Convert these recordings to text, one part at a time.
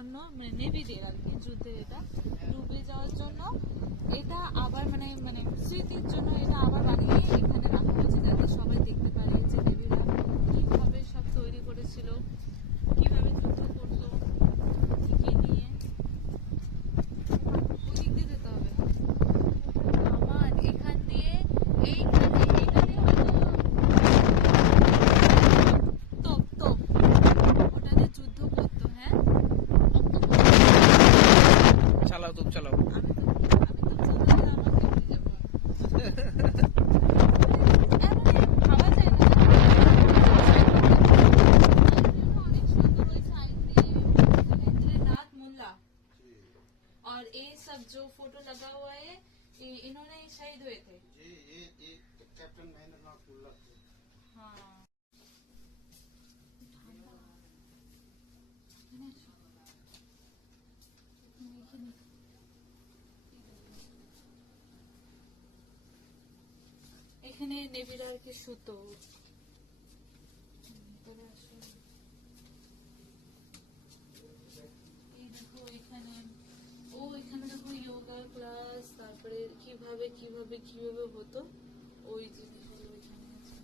জন্য, মানে নেভিদের আর কি যুদ্ধের, এটা ডুবে যাওয়ার জন্য এটা আবার মানে মানে স্মৃতির জন্য এটা আবার বানিয়ে এখানে রাখা হয়েছে, যাতে সবাই দেখতে পারে যে নেভিরা কিভাবে সব তৈরি করেছিল, কিভাবে যুদ্ধ করলো, কি নিয়ে। ওই দিক দিয়ে যেতে হবে আমার এখান দিয়ে, এইখানে এটা দিয়ে হয়তো তোপ তোপ ওটা দিয়ে যুদ্ধ করতো। হ্যাঁ, চালাও তোপ চালাও। আমি তো চালালে আমাকে উঠে যাবো। এমন ভাবা যায় না। অনেক সুন্দর ওই साइड में दांत मुल्ला और ये सब जो फोटो लगा हुआ है इन्होंने शहीद हुए थे। जी ये कैप्टन महेंद्रनाथ मुल्ला थे। हाँ, এখানে নেভিরা আর কি সুতো। এই দেখো এখানে, ও এখানে দেখো যোগা ক্লাস, তারপরে কিভাবে কিভাবে কিভাবে হতো ওই জিনিসগুলো এখানে আছে।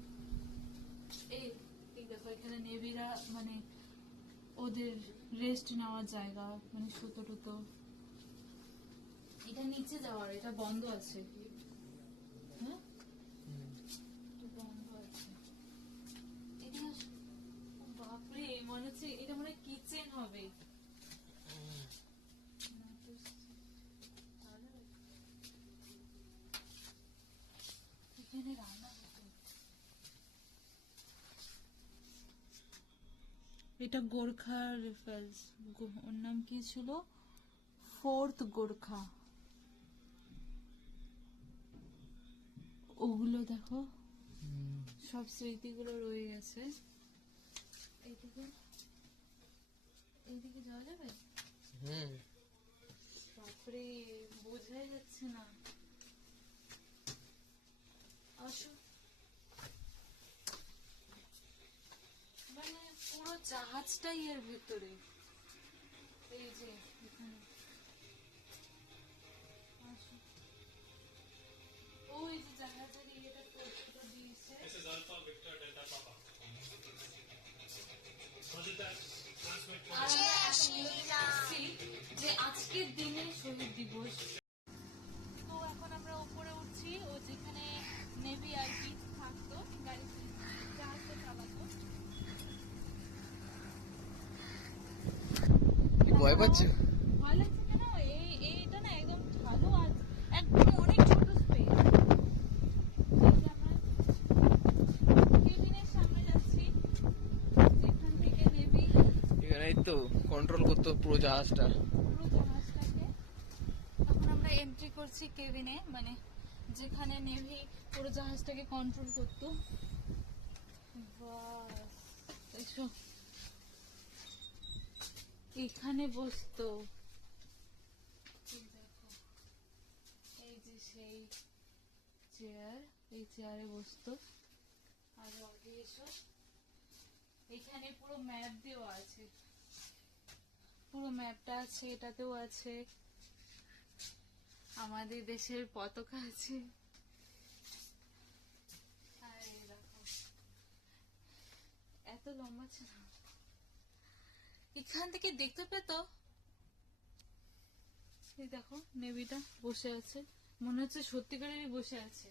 এই দেখো এখানে নেভিরা মানে ওদের রেস্ট নেওয়ার জায়গা, মানে সুতো টুতো। এটা নিচে যাওয়ার, এটা বন্ধ আছে। হ্যাঁ, এটা বন্ধ আছে। এটা বাপরে, মনে হচ্ছে এটা মনে হয় কিচেন হবে। এখানে রান্না হতো। এটা গোর্খা রিফেলস, ওর নাম কি ছিল, ফোর্থ গোর্খা। ওগুলো দেখো সব স্মৃতিগুলো রয়ে গেছে। এইদিকে এইদিকে যাওয়া যাবে? বাপরে, বোঝাই যাচ্ছে না। আসো, মানে পুরো জাহাজটাই এর ভিতরে। এই যে এখানে আসো, ওই যে জাহাজের ইয়েটা ফটোটা দিয়েছে। আর আমরা এতগুলো দেখছি যে আজকের দিনে শহীদ দিবস। তো এখন আমরা উপরে উঠছি, ও যেখানে নেভি আর কি থাকতো, গাড়ি জাহাজটা চালাতো। ভয় পাচ্ছে? ভয় লাগছে কেন? এইটা না একদম ঢালু আর একদম অনেক ছোট স্পেস। কেবিনের সামনে যাচ্ছি, যেখান থেকে নেভি এখানেই তো কন্ট্রোল করতো পুরো জাহাজটা। পুরো জাহাজটাকে। এখন আমরা এন্ট্রি করছি কেবিনে, মানে যেখানে নেভি পুরো জাহাজটাকে কন্ট্রোল করতো। বাস, এসো, এখানে বসতো। এই দেখো, এই যে সেই চেয়ার, এই চেয়ারে বসতো। আর আগে এসো, এখানে পুরো ম্যাপ দেওয়া আছে, পুরো ম্যাপটা আছে, এটাতেও আছে, আমাদের দেশের পতাকা আছে। আর এই দেখো, এত লম্বা ছিল, এখান থেকে দেখতে পেত। এই দেখো নেভিটা বসে আছে, মনে হচ্ছে সত্যিকারেরই বসে আছে।